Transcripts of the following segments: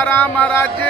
सीताराम महाराज जी।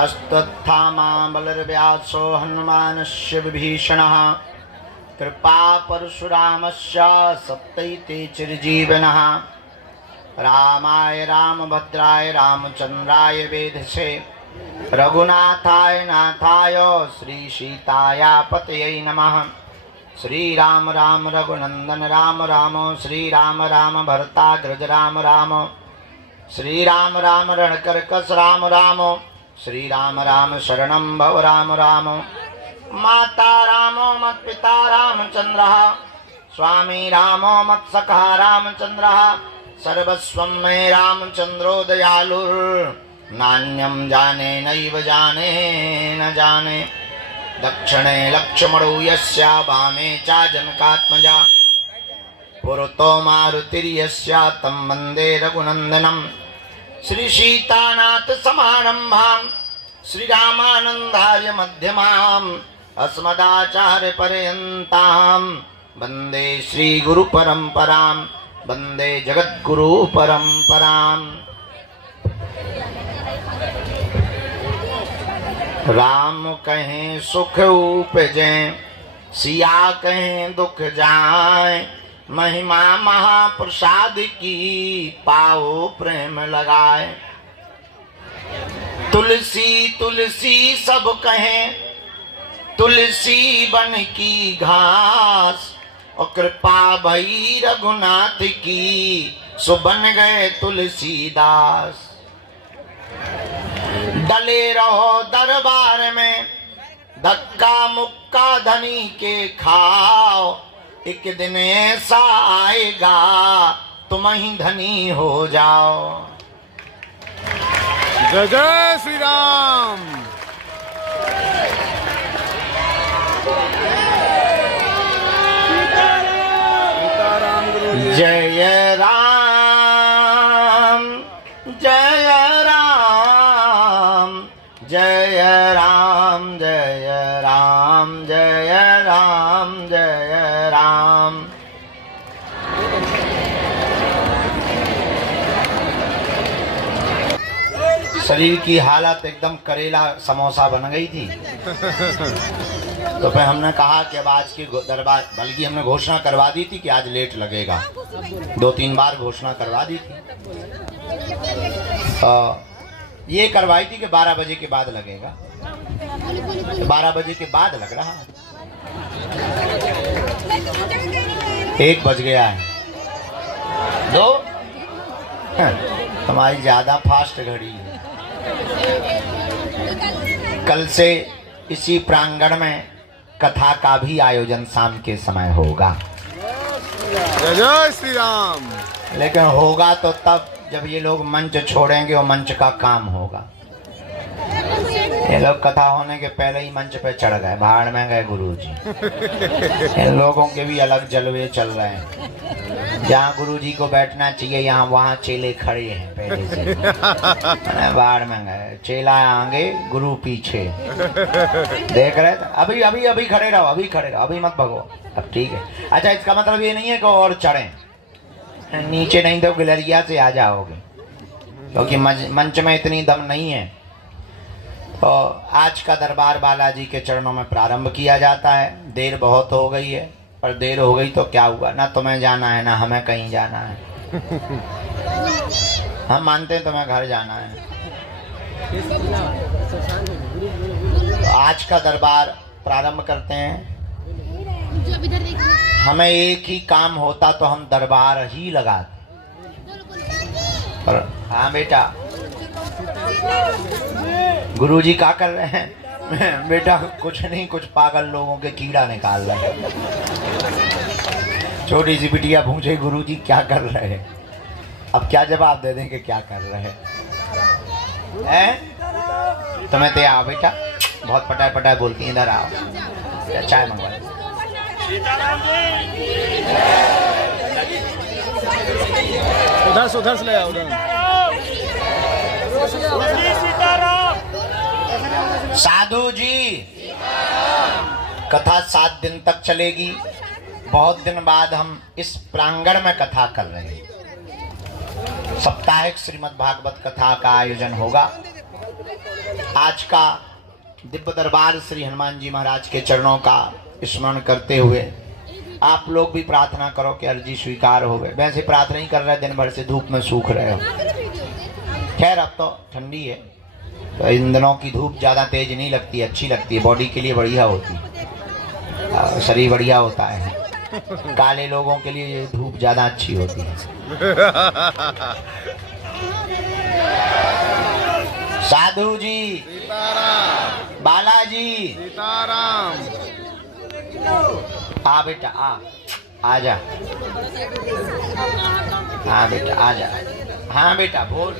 अस्तत्थामा बलर्व्यासो हनुमानस्य विभीषणः कृपा परशुरामस्य सप्तैते चिरजीवनः रामाय रामभद्राय रामचंद्राय वेधसे रघुनाथाय नाथाय श्रीसीताय पतये नमः। श्रीराम राम रघुनंदन राम राम श्रीराम राम भरताग्रज राम राम श्रीराम राम रणकर्कश राम राम श्रीराम राम शरणं भव राम राम। माता रामो मत्पिता रामचंद्रः स्वामी रामो मत्सखा रामचंद्रः सर्वस्वं मे रामचंद्रो दयालुर्नान्यं जाने नैव जाने न जाने। दक्षिणे लक्ष्मणो यस्य वामे च जनकात्मजा पुरतो मारुतिर्यस्य तं वन्दे रघुनन्दनं। श्री सीतानाथ समारंभां श्रीरामानंदार्य मध्यमाम् अस्मदाचार्य पर्यन्तां वन्दे श्री गुरु परंपरां वन्दे जगद्गुरु परंपरां। राम कहें सुख उपजे सिया कहें दुख जाए महिमा महाप्रसाद की पाओ प्रेम लगाए। तुलसी तुलसी सब कहें तुलसी बन की घास और कृपा भई रघुनाथ की सो बन गए तुलसीदास। डले रहो दरबार में धक्का मुक्का धनी के खाओ एक दिन ऐसा आएगा तुम ही धनी हो जाओ। जय जय श्री राम। सीताराम गुरु जी। जय राम जय राम जय राम जय राम जय राम जय राम। शरीर की हालत एकदम करेला समोसा बन गई थी तो फिर हमने कहा कि अब आज की दरबार, बल्कि हमने घोषणा करवा दी थी कि आज लेट लगेगा, 2-3 बार घोषणा करवा दी थी। ये करवाई थी कि 12 बजे के बाद लगेगा, 12 बजे के बाद लग रहा है। 1 बज गया है। 2 हमारी ज्यादा फास्ट घड़ी है। कल से इसी प्रांगण में कथा का भी आयोजन शाम के समय होगा। जय जय श्री राम। लेकिन होगा तो तब जब ये लोग मंच छोड़ेंगे और मंच का काम होगा। ये लोग कथा होने के पहले ही मंच पे चढ़ गए, भाड़ में गए गुरुजी। इन लोगों के भी अलग जलवे चल रहे हैं। जहाँ गुरुजी को बैठना चाहिए यहाँ वहाँ चेले खड़े हैं पहले से। मैंने बाहर में गए, चेला आगे गुरु पीछे, देख रहे थे। अभी अभी अभी खड़े रहो, अभी खड़े रहो, अभी मत भगो। अब ठीक है। अच्छा, इसका मतलब ये नहीं है कि और चढ़े नीचे, नहीं तो गिलरिया से आ जाओगे, क्योंकि मंच में इतनी दम नहीं है। तो आज का दरबार बालाजी के चरणों में प्रारंभ किया जाता है। देर बहुत हो गई है, पर देर हो गई तो क्या हुआ, ना तुम्हें जाना है ना हमें कहीं जाना है। हम मानते हैं तुम्हें घर जाना है। तो आज का दरबार प्रारंभ करते हैं। हमें एक ही काम होता तो हम दरबार ही लगाते, पर हाँ बेटा, गुरुजी क्या कर रहे हैं? बेटा कुछ नहीं, कुछ पागल लोगों के कीड़ा निकाल रहे हैं। छोटी सी बिटिया पूछे गुरुजी क्या कर रहे हैं, अब क्या जवाब दे दें कि क्या कर रहे हैं? तुम्हें तो आओ बेटा, बहुत पटाए पटाए बोलती हैं, इधर आओ, चाय मंगवा। उधर से ले आओ, उधर। साधु जी, कथा 7 दिन तक चलेगी। बहुत दिन बाद हम इस प्रांगण में कथा कर रहे हैं। साप्ताहिक श्रीमद् भागवत कथा का आयोजन होगा। आज का दिव्य दरबार श्री हनुमान जी महाराज के चरणों का स्मरण करते हुए आप लोग भी प्रार्थना करो कि अर्जी स्वीकार हो गए। वैसे प्रार्थना ही कर रहे, दिन भर से धूप में सूख रहे हो। खैर अब तो ठंडी है, तो इन दिनों की धूप ज़्यादा तेज नहीं लगती, अच्छी लगती है, बॉडी के लिए बढ़िया होती है, शरीर बढ़िया होता है। काले लोगों के लिए ये धूप ज़्यादा अच्छी होती है। साधु जी, सीताराम, बालाजी, सीताराम। आ बेटा, आ जा। हाँ बेटा, आ जा। हाँ बेटा, बोल।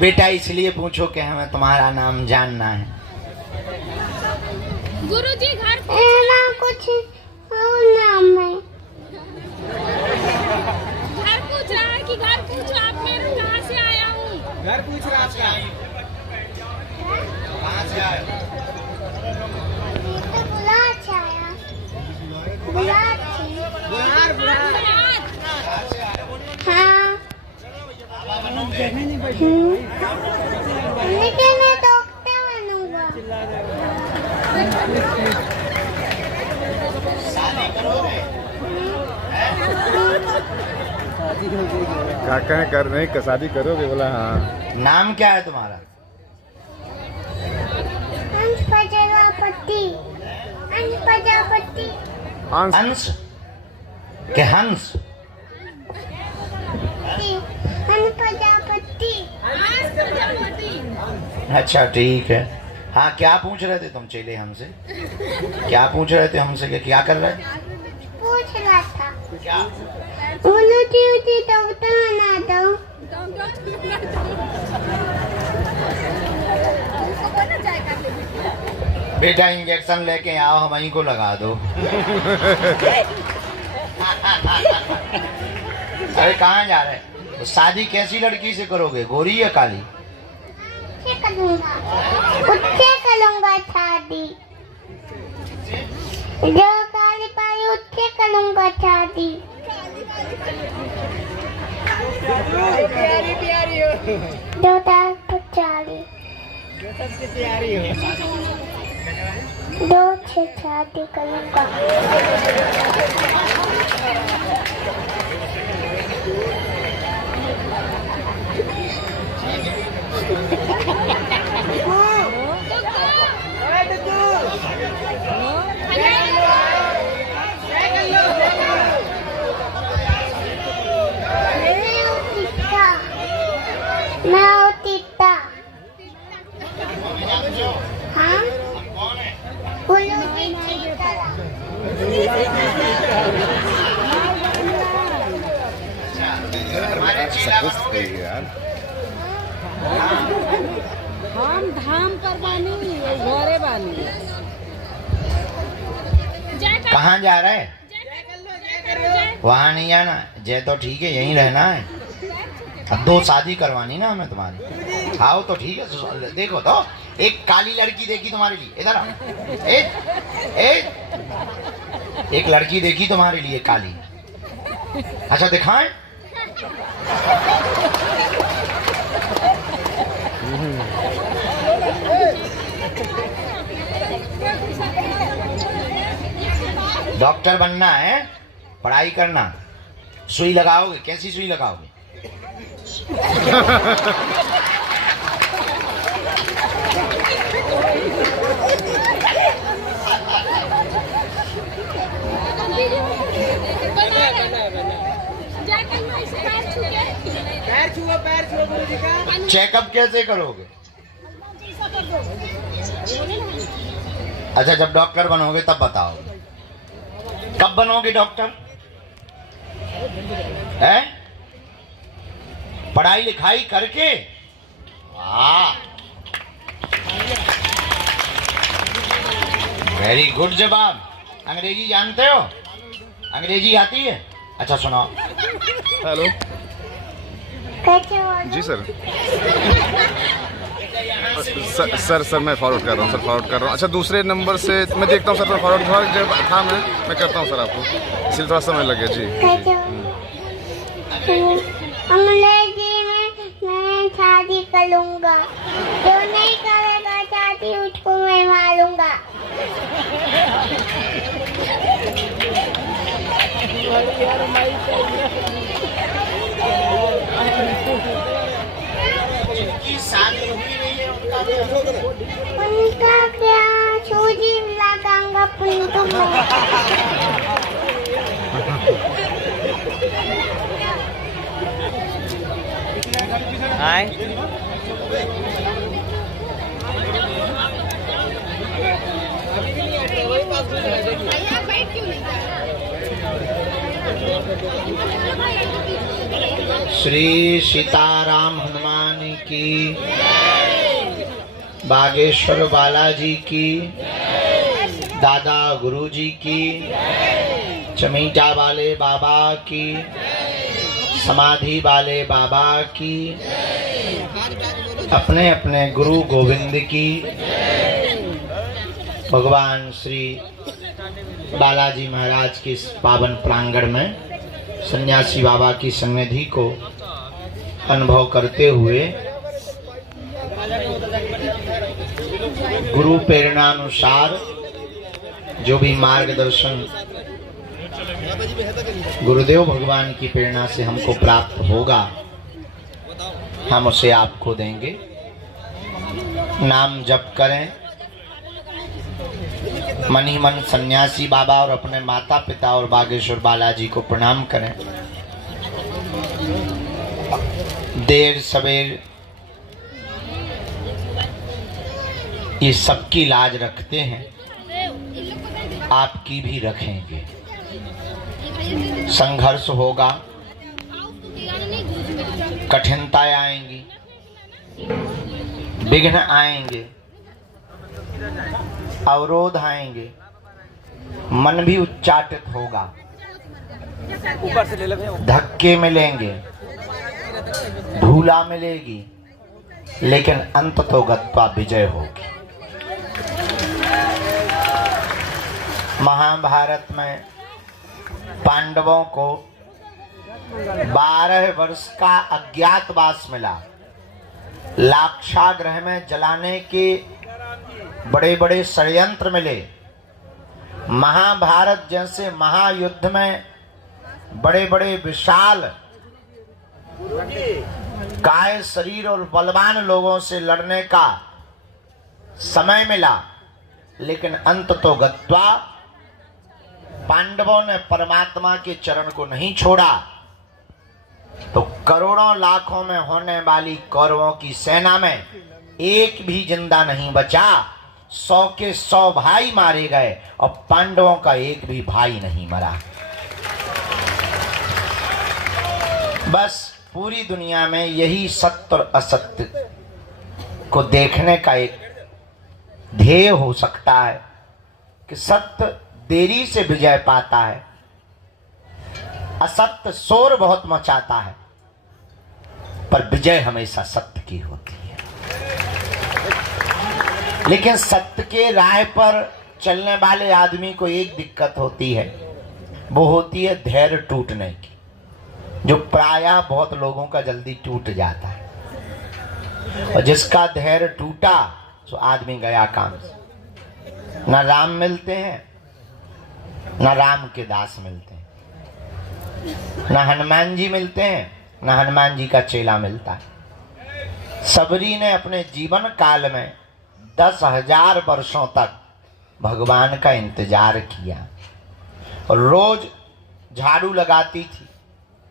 बेटा इसलिए पूछो कि हमें तुम्हारा नाम जानना है। गुरुजी घर ना कुछ और नाम है। घर पूछ रहा है कि घर पूछो आप, मैं कहाँ से आया हूँ। घर पूछ रहा था, कहाँ से आए? तो बुलाच आया, बुलाच। हाँ, लेकिन मैं डॉक्टर बनूंगा। शादी करोगे? काका कर नहीं, शादी करोगे? बोला हाँ। नाम क्या है तुम्हारा? हंस प्रजापति, हंस प्रजापति। हंस के हंस? हंस प्रजापति। अच्छा ठीक है। हाँ, क्या पूछ रहे थे तुम चेले हमसे? क्या पूछ रहे थे हमसे कि क्या कर रहे थे? पूछ रहा था क्या? उल्टी डॉक्टर बना दो। बेटा इंजेक्शन लेके आओ, हम वहीं को लगा दो। अरे कहाँ जा रहे हैं? तो शादी कैसी लड़की से करोगे, गोरी या काली? उससे करूंगा शादी, जो काली पाई उससे करूंगा शादी। जो 10-40 2 से शादी करूंगा। हाँ बोलो जी सीताराम। सब कुछ सही है यार। हम धाम पर बानी घरे बानी। कहाँ जा रहे हैं? वहाँ नहीं जाना। जय तो ठीक है, यहीं रहना है। अब 2 शादी करवानी ना हमें तुम्हारी। आओ तो ठीक है। देखो तो एक काली लड़की देखी तुम्हारे लिए, इधर आओ। एक लड़की देखी तुम्हारे लिए काली। अच्छा दिखाएं? डॉक्टर बनना है, पढ़ाई करना। सुई लगाओगे? कैसी सुई लगाओगे? चेकअप कैसे करोगे? अच्छा जब डॉक्टर बनोगे तब बताओगे। कब बनोगे डॉक्टर? है पढ़ाई लिखाई करके? वाह, वेरी गुड जवाब। अंग्रेजी जानते हो? अंग्रेजी आती है? अच्छा सुनाओ। हेलो कैसे हो? जी सर। सर मैं फॉरवर्ड कर रहा हूँ सर, फॉरवर्ड कर रहा हूँ। अच्छा दूसरे नंबर से मैं देखता हूँ सर, मैं फॉरवर्ड थोड़ा जब था मैं करता हूँ सर आपको, इसलिए थोड़ा समय लगे जी। कैसे हो? अंग्रेजी में मैं शादी करूँगा, जो नहीं करेगा शादी उसको मैं मारूंगा। उनका क्या सूजी लगाऊंगा पुंटू में। श्री सीताराम हनुमान की, बागेश्वर बालाजी की, दादा गुरुजी की, चमीटा वाले बाबा की, समाधि वाले बाबा की, अपने अपने गुरु गोविंद की, भगवान श्री बालाजी महाराज के इस पावन प्रांगण में सन्यासी बाबा की सन्निधि को अनुभव करते हुए गुरु प्रेरणानुसार जो भी मार्गदर्शन गुरुदेव भगवान की प्रेरणा से हमको प्राप्त होगा, हम उसे आपको देंगे। नाम जप करें, मन ही मन सन्यासी बाबा और अपने माता पिता और बागेश्वर बालाजी को प्रणाम करें। देर सवेर ये सबकी लाज रखते हैं, आपकी भी रखेंगे। संघर्ष होगा, कठिनताएं आएंगी, विघ्न आएंगे, अवरोध आएंगे, मन भी उच्चाटित होगा, धक्के मिलेंगे, धूला मिलेगी, लेकिन अंत तो गत्वा विजय होगी। महाभारत में पांडवों को 12 वर्ष का अज्ञातवास मिला। लाक्षागृह में जलाने के बड़े बड़े षड्यंत्र मिले। महाभारत जैसे महायुद्ध में बड़े बड़े विशाल काय शरीर और बलवान लोगों से लड़ने का समय मिला, लेकिन अंत तो गत्वा पांडवों ने परमात्मा के चरण को नहीं छोड़ा, तो करोड़ों लाखों में होने वाली कौरवों की सेना में एक भी जिंदा नहीं बचा। 100 के 100 भाई मारे गए और पांडवों का एक भी भाई नहीं मरा। बस पूरी दुनिया में यही सत्य और असत्य को देखने का एक ध्येय हो सकता है कि सत्य देरी से विजय पाता है, असत्य शोर बहुत मचाता है, पर विजय हमेशा सत्य की होती है। लेकिन सत्य के राह पर चलने वाले आदमी को एक दिक्कत होती है, वो होती है धैर्य टूटने की, जो प्रायः बहुत लोगों का जल्दी टूट जाता है। और जिसका धैर्य टूटा तो आदमी गया काम से। न राम मिलते हैं, न राम के दास मिलते हैं, न हनुमान जी मिलते हैं, न हनुमान जी का चेला मिलता है। सबरी ने अपने जीवन काल में 10,000 वर्षों तक भगवान का इंतजार किया और रोज झाड़ू लगाती थी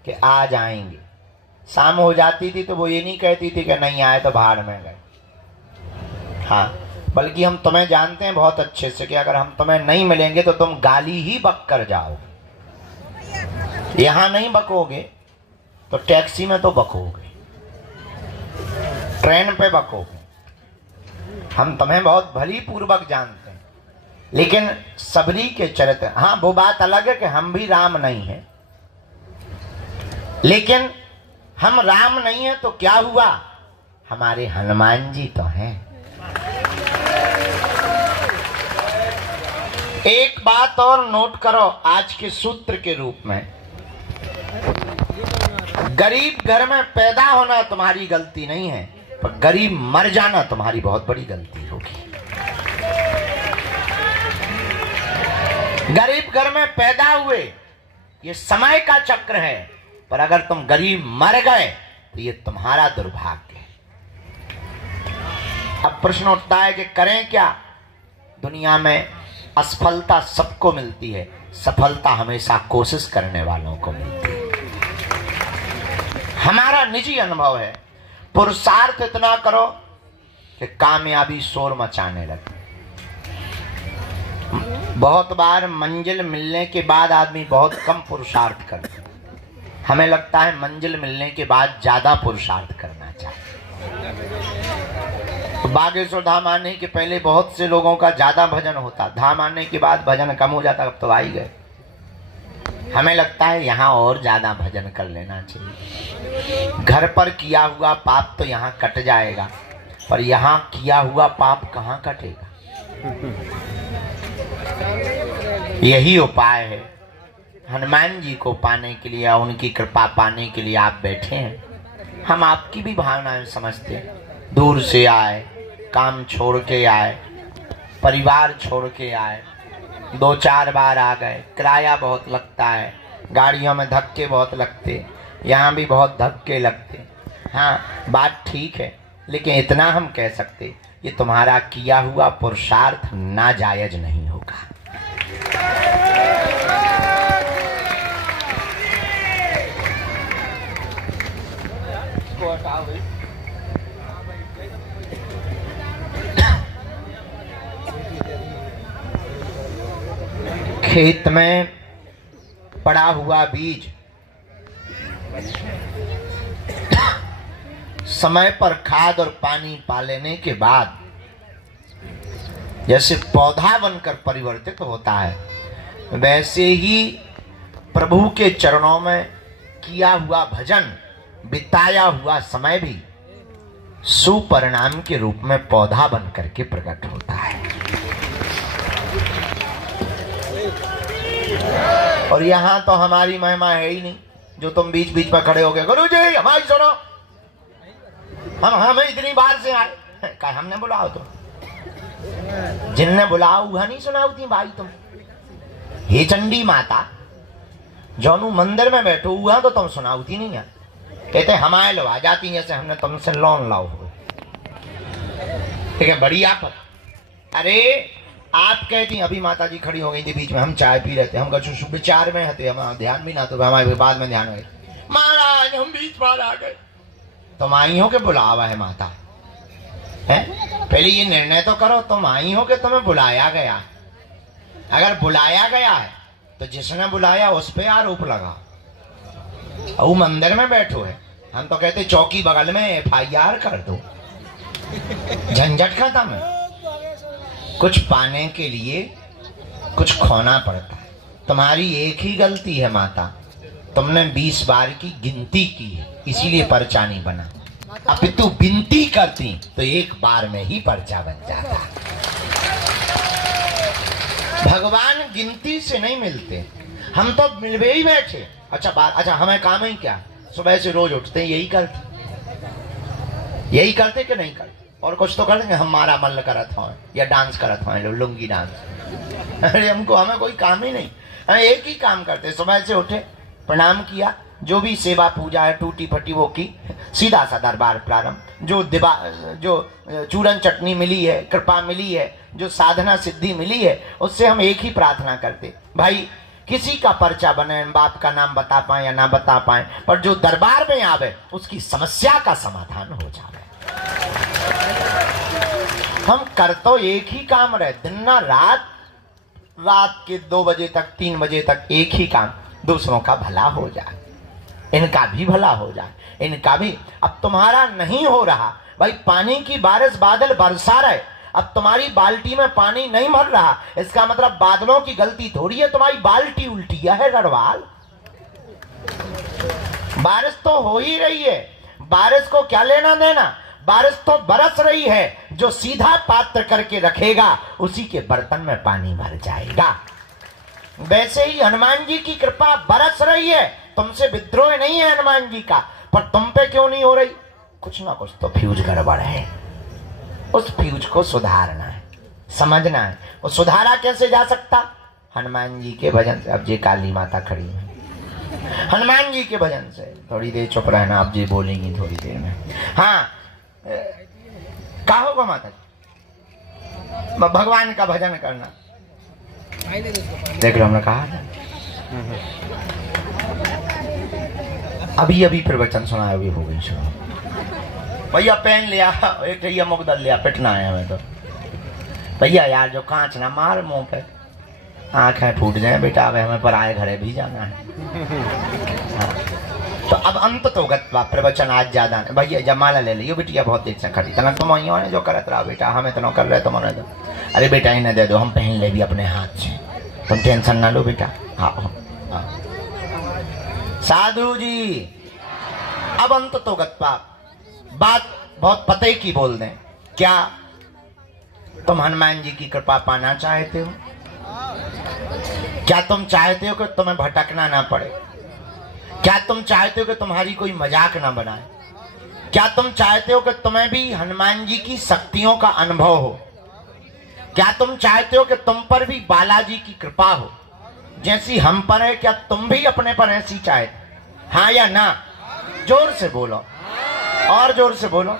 कि आ जाएंगे। शाम हो जाती थी तो वो ये नहीं कहती थी कि नहीं आए तो भाड़ में गए। हाँ, बल्कि हम तुम्हें जानते हैं बहुत अच्छे से कि अगर हम तुम्हें नहीं मिलेंगे तो तुम गाली ही बक कर जाओगे। यहां नहीं बकोगे तो टैक्सी में तो बकोगे, ट्रेन पे बकोगे। हम तुम्हें बहुत भली पूर्वक जानते हैं। लेकिन सबरी के चरित्र, हाँ वो बात अलग है कि हम भी राम नहीं हैं, लेकिन हम राम नहीं हैं तो क्या हुआ, हमारे हनुमान जी तो हैं। एक बात और नोट करो आज के सूत्र के रूप में, गरीब घर में पैदा होना तुम्हारी गलती नहीं है, पर गरीब मर जाना तुम्हारी बहुत बड़ी गलती होगी। गरीब घर में पैदा हुए ये समय का चक्र है, पर अगर तुम गरीब मर गए तो ये तुम्हारा दुर्भाग्य है। अब प्रश्न उठता है कि करें क्या। दुनिया में असफलता सबको मिलती है, सफलता हमेशा कोशिश करने वालों को मिलती है। हमारा निजी अनुभव है, पुरुषार्थ इतना करो कि कामयाबी शोर मचाने लगे। बहुत बार मंजिल मिलने के बाद आदमी बहुत कम पुरुषार्थ करता है। हमें लगता है मंजिल मिलने के बाद ज्यादा पुरुषार्थ करना चाहिए। तो बागेश्वर धाम आने के पहले बहुत से लोगों का ज्यादा भजन होता, धाम आने के बाद भजन कम हो जाता, अब तो आ ही गए। हमें लगता है यहाँ और ज्यादा भजन कर लेना चाहिए। घर पर किया हुआ पाप तो यहाँ कट जाएगा, पर यहाँ किया हुआ पाप कहाँ कटेगा। यही उपाय है। हनुमान जी को पाने के लिए, उनकी कृपा पाने के लिए आप बैठे हैं। हम आपकी भी भावनाएं समझते हैं। दूर से आए, काम छोड़ के आए, परिवार छोड़ के आए, 2-4 बार आ गए, किराया बहुत लगता है, गाड़ियों में धक्के बहुत लगते, यहाँ भी बहुत धक्के लगते। हाँ बात ठीक है, लेकिन इतना हम कह सकते, ये तुम्हारा किया हुआ पुरुषार्थ नाजायज नहीं होगा। खेत में पड़ा हुआ बीज समय पर खाद और पानी पा लेने के बाद जैसे पौधा बनकर परिवर्तित होता है, वैसे ही प्रभु के चरणों में किया हुआ भजन, बिताया हुआ समय भी सुपरिणाम के रूप में पौधा बन करके प्रकट होता है। और यहाँ तो हमारी महिमा है ही नहीं, जो तुम बीच बीच में खड़े हो गए, गुरु जी हमारी सुनो, हम इतनी बार से आए, क्या हमने बुलाओ तुम, जिनने बुलाओ वह नहीं सुनाओ थी भाई तुम। हे चंडी माता, जोनू मंदिर में बैठो हुआ तो तुम सुनाओ थी नहीं है, कहते हमारे लो आ जाती जैसे हमने तुमसे लोन लाओ हो। ठीक है, बड़ी आप, अरे आप कहती अभी माता जी खड़ी हो गई थी बीच में, हम चाय पी रहे थे, हम कछु विचार में थे, हम ध्यान भी ना, तो हमारे बाद में ध्यान हुए, महाराज हम बीच बार आ गए। तुम आई हो के बुलावा है माता, है? पहले ये निर्णय तो करो, तुम आई हो कि तुम्हें बुलाया गया? अगर बुलाया गया है तो जिसने बुलाया उस पे आरोप लगा। वो मंदिर में बैठो है, हम तो कहते चौकी बगल में FIR कर दो, झंझट खत्म है। कुछ पाने के लिए कुछ खोना पड़ता है। तुम्हारी एक ही गलती है माता, तुमने 20 बार की गिनती की है, इसीलिए पर्चा नहीं बना। अब तू विनती करती तो एक बार में ही पर्चा बन जाता। भगवान गिनती से नहीं मिलते, हम तो मिलवे ही बैठे। अच्छा हमें काम ही क्या, सुबह से रोज उठते यही करते कि नहीं करते? और कुछ तो कर देंगे, हमारा मन करत हो या डांस करत हो, लुंगी डांस। अरे हमें कोई काम ही नहीं, हम एक ही काम करते। सुबह से उठे, प्रणाम किया, जो भी सेवा पूजा है टूटी फटी वो की, सीधा सा दरबार प्रारंभ। जो चूरन चटनी मिली है, कृपा मिली है, जो साधना सिद्धि मिली है, उससे हम एक ही प्रार्थना करते, भाई किसी का पर्चा बने, बाप का नाम बता पाए या ना बता पाए, पर जो दरबार में आवे उसकी समस्या का समाधान हो जाए। हम कर तो एक ही काम रहे, दिन ना रात के 2 बजे तक 3 बजे तक एक ही काम, दूसरों का भला हो जाए, इनका भी भला हो जाए, इनका भी। अब तुम्हारा नहीं हो रहा भाई, पानी की बारिश बादल बरसा रहे, अब तुम्हारी बाल्टी में पानी नहीं भर रहा, इसका मतलब बादलों की गलती थोड़ी है, तुम्हारी बाल्टी उल्टी है गढ़वाल। बारिश तो हो ही रही है, बारिश को क्या लेना देना, बारिश तो बरस रही है। जो सीधा पात्र करके रखेगा उसी के बर्तन में पानी भर जाएगा। वैसे ही हनुमान जी की कृपा बरस रही है, तुमसे विद्रोह नहीं है हनुमान जी का, पर तुम पे क्यों नहीं हो रही? कुछ ना कुछ तो फ्यूज गड़बड़ है, उस फ्यूज को सुधारना है, समझना है। वो सुधारा कैसे जा सकता? हनुमान जी के भजन से। अब जी काली माता खड़ी है, हनुमान जी के भजन से। थोड़ी देर चुप रहना, अब जी बोलेंगी थोड़ी देर में। हाँ, क्या होगा माता जी? भगवान का भजन करना। देख लो, हमने कहा था अभी प्रवचन सुना, अभी हो गई सुना। भैया पेन लिया, एक भैया मुकदल लिया, पिटना है हमें तो। भैया यार जो कांच ना मार मुंह पे, आंखें फूट जाए बेटा, अब हमें पराए घरे भी जाना है। हाँ। तो अब अंत तो गत्वा प्रवचन आज ज्यादा नहीं। भैया जमाला ले लियो बिटिया, बहुत देर से खड़ी तना, तुम वही जो करत रहा बेटा, हमें तो न कर रहे, तुम दो। अरे बेटा इन्हें दे दो, हम पहन ले भी अपने हाथ से, तुम टेंशन ना लो बेटा। हाँ। साधु जी, अब अंत तो गत्वा, बात बहुत पते की बोल दें। क्या तुम हनुमान जी की कृपा पाना चाहते हो? क्या तुम चाहते हो कि तुम्हें भटकना ना पड़े? क्या तुम चाहते हो कि तुम्हारी कोई मजाक ना बनाए? क्या तुम चाहते हो कि तुम्हें भी हनुमान जी की शक्तियों का अनुभव हो? क्या तुम चाहते हो कि तुम पर भी बालाजी की कृपा हो जैसी हम पर है? क्या तुम भी अपने पर ऐसी चाहते? हाँ या ना? जोर से बोलो, और जोर से बोलो।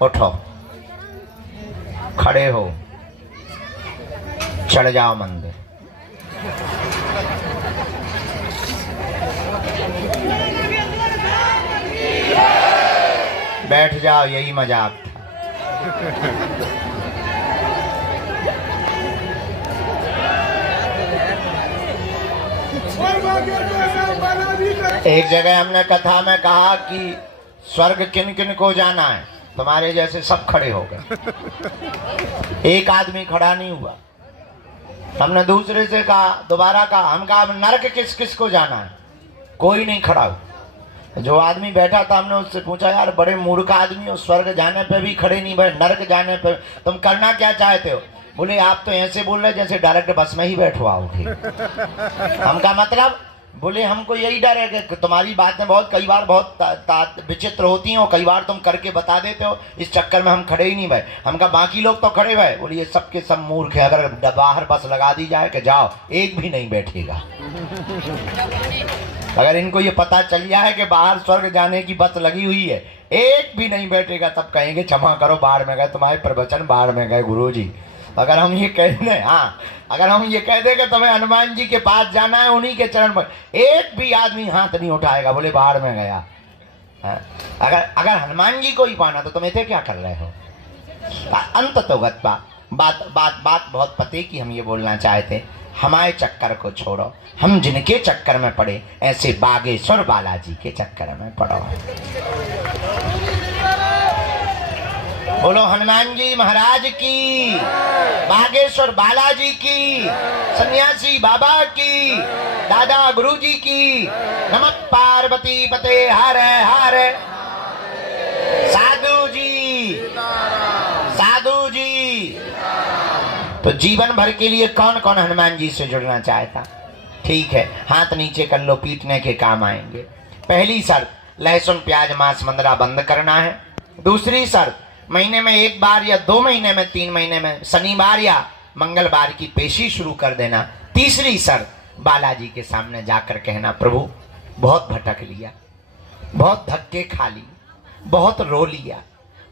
उठो, खड़े हो, चढ़ जाओ मंदिर। बैठ जाओ, यही मजाक था। एक जगह हमने कथा में कहा कि स्वर्ग किन किन को जाना है, तुम्हारे जैसे सब खड़े हो गए, एक आदमी खड़ा नहीं हुआ। हमने दूसरे से कहा, दोबारा कहा, हम कहा नरक किस किस को जाना है, कोई नहीं खड़ा हुआ। जो आदमी बैठा था हमने उससे पूछा, यार बड़े मूर्ख आदमी हो, स्वर्ग जाने पे भी खड़े नहीं बैठ, नरक जाने पे तुम करना क्या चाहते हो? बोले आप तो ऐसे बोल रहे जैसे डायरेक्ट बस में ही बैठो आओगे। हमका मतलब, बोले हमको यही डर है कि तुम्हारी बातें बहुत कई बार बहुत विचित्र होती हैं और कई बार तुम करके बता देते हो, इस चक्कर में हम खड़े ही नहीं भाई। हमका बाकी लोग तो खड़े हुए। बोले ये सब के सब मूर्ख है, अगर बाहर बस लगा दी जाए कि जाओ, एक भी नहीं बैठेगा। अगर इनको ये पता चल गया है कि बाहर स्वर्ग जाने की बस लगी हुई है, एक भी नहीं बैठेगा, तब कहेंगे क्षमा करो, बाढ़ में गए तुम्हारे प्रवचन, बाढ़ में गए गुरुजी। अगर हम ये कह दें, हाँ, अगर हम ये कह दें कि तुम्हें हनुमान जी के पास जाना है, उन्हीं के चरण पर, एक भी आदमी हाथ नहीं उठाएगा, बोले बाहर में गया। अगर हनुमान जी को ही पाना तो तुम इथे क्या कर रहे हो? अंत तो गत बात बहुत पते की हम ये बोलना चाहते, हमारे चक्कर को छोड़ो, हम जिनके चक्कर में पड़े ऐसे बागेश्वर बालाजी के चक्कर में पड़ो। बोलो हनुमान जी महाराज की, बागेश्वर बालाजी की, सन्यासी बाबा की, दादा गुरु जी की। नमः पार्वती पते हर हर। साधु जी, साधु जी। तो जीवन भर के लिए कौन कौन हनुमान जी से जुड़ना चाहता? ठीक है, हाथ नीचे कर लो, पीटने के काम आएंगे। पहली शर्त, लहसुन प्याज मांस मंदरा बंद करना है। दूसरी शर्त, महीने में 1 बार या 2 महीने में 3 महीने में शनिवार या मंगलवार की पेशी शुरू कर देना। तीसरी शर्त, बालाजी के सामने जाकर कहना, प्रभु बहुत भटक लिया, बहुत धक्के खा लिए, बहुत रो लिया,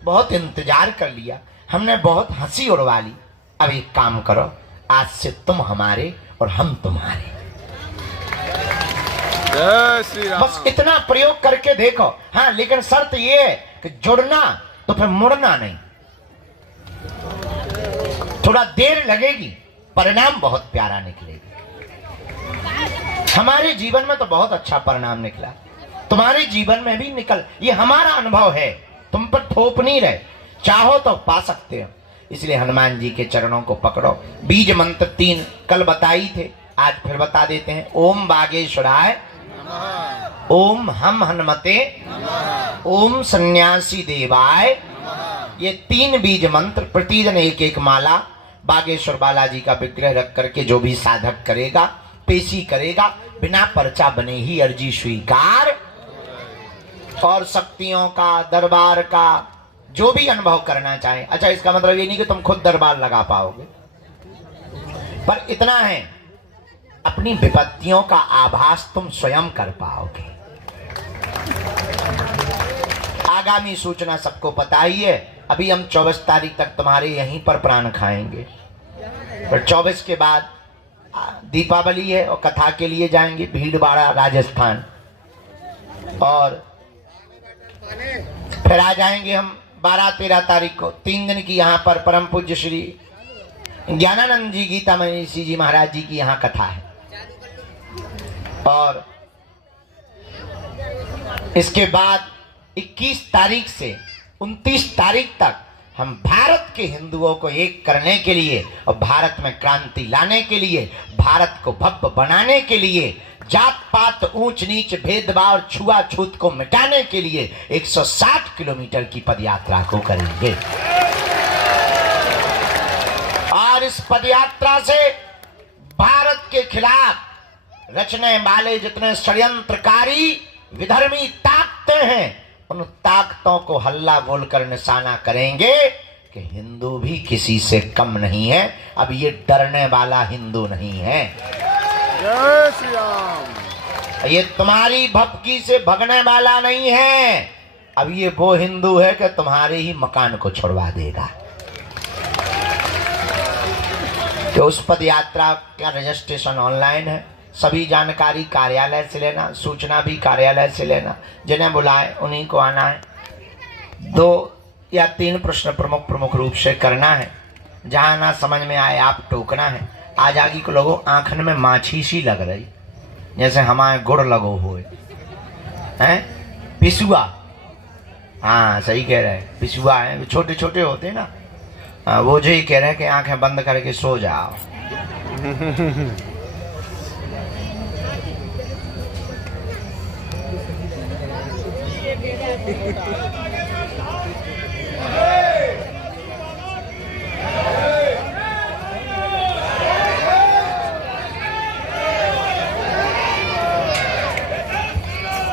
बहुत इंतजार कर लिया, हमने बहुत हंसी उड़वा ली। अब एक काम करो, आज से तुम हमारे और हम तुम्हारे। जय श्री राम। बस इतना प्रयोग करके देखो। हाँ, लेकिन शर्त ये है कि जुड़ना तो फिर मुड़ना नहीं। थोड़ा देर लगेगी, परिणाम बहुत प्यारा निकलेगा। हमारे जीवन में तो बहुत अच्छा परिणाम निकला, तुम्हारे जीवन में भी निकल। ये हमारा अनुभव है, तुम पर थोप नहीं रहे, चाहो तो पा सकते हो। इसलिए हनुमान जी के चरणों को पकड़ो। बीज मंत्र 3 कल बताई थे, आज फिर बता देते हैं। ओम बागेश्वराय, ओम हम हनुमते, ओम सन्यासी देवाय। ये 3 बीज मंत्र प्रतिदिन 1-1 माला बागेश्वर बालाजी का विग्रह रख करके जो भी साधक करेगा, पेशी करेगा, बिना पर्चा बने ही अर्जी स्वीकार। और शक्तियों का, दरबार का जो भी अनुभव करना चाहे। अच्छा, इसका मतलब ये नहीं कि तुम खुद दरबार लगा पाओगे, पर इतना है, अपनी विपत्तियों का आभास तुम स्वयं कर पाओगे। आगामी सूचना सबको पता ही है। अभी हम 24 तारीख तक तुम्हारे यहीं पर प्राण खाएंगे, पर 24 के बाद दीपावली है और कथा के लिए जाएंगे भीलवाड़ा राजस्थान, और फिर आ जाएंगे हम 12-13 तारीख को। 3 दिन की यहाँ पर परम पूज्य श्री ज्ञानानंद जी गीता मनीषी जी महाराज जी की यहाँ कथा है। और इसके बाद 21 तारीख से 29 तारीख तक हम भारत के हिंदुओं को एक करने के लिए और भारत में क्रांति लाने के लिए, भारत को भव्य बनाने के लिए, जात पात ऊंच नीच भेदभाव छुआछूत को मिटाने के लिए 160 किलोमीटर की पदयात्रा को करेंगे। और इस पदयात्रा से भारत के खिलाफ रचने वाले जितने षड्यंत्रकारी विधर्मी ताकतें हैं, उन ताकतों को हल्ला बोलकर निशाना करेंगे कि हिंदू भी किसी से कम नहीं है। अब ये डरने वाला हिंदू नहीं है। जय श्री राम। ये तुम्हारी भपकी से भगने वाला नहीं है। अब ये वो हिंदू है कि तुम्हारे ही मकान को छुड़वा देगा। तो उस पद यात्रा का रजिस्ट्रेशन ऑनलाइन है। सभी जानकारी कार्यालय से लेना, सूचना भी कार्यालय से लेना। जिन्हें बुलाए उन्हीं को आना है। 2 या 3 प्रश्न प्रमुख रूप से करना है। जहां ना समझ में आए आप टोकना है। आज आगे को लोगों आंखन में माछी सी लग रही, जैसे हमारे गुड़ लगो हुए हैं। पिसुआ, हाँ सही कह रहे हैं, पिसुआ है, छोटे छोटे होते हैं ना। वो जो ही कह रहे हैं कि आंखें बंद करके सो जाओ।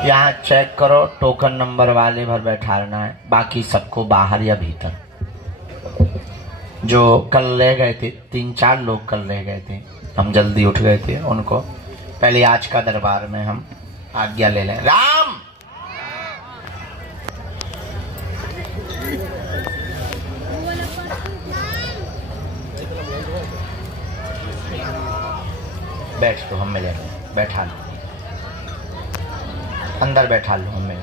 यहाँ चेक करो, टोकन नंबर वाले भर बैठाना है, बाकी सबको बाहर या भीतर। जो कल ले गए थे, 3-4 लोग कल ले गए थे, हम जल्दी उठ गए थे, उनको पहले आज का दरबार में हम आज्ञा ले लें। राम बैठ तो हम मिलेंगे, बैठा लो अंदर, बैठा लो हमें।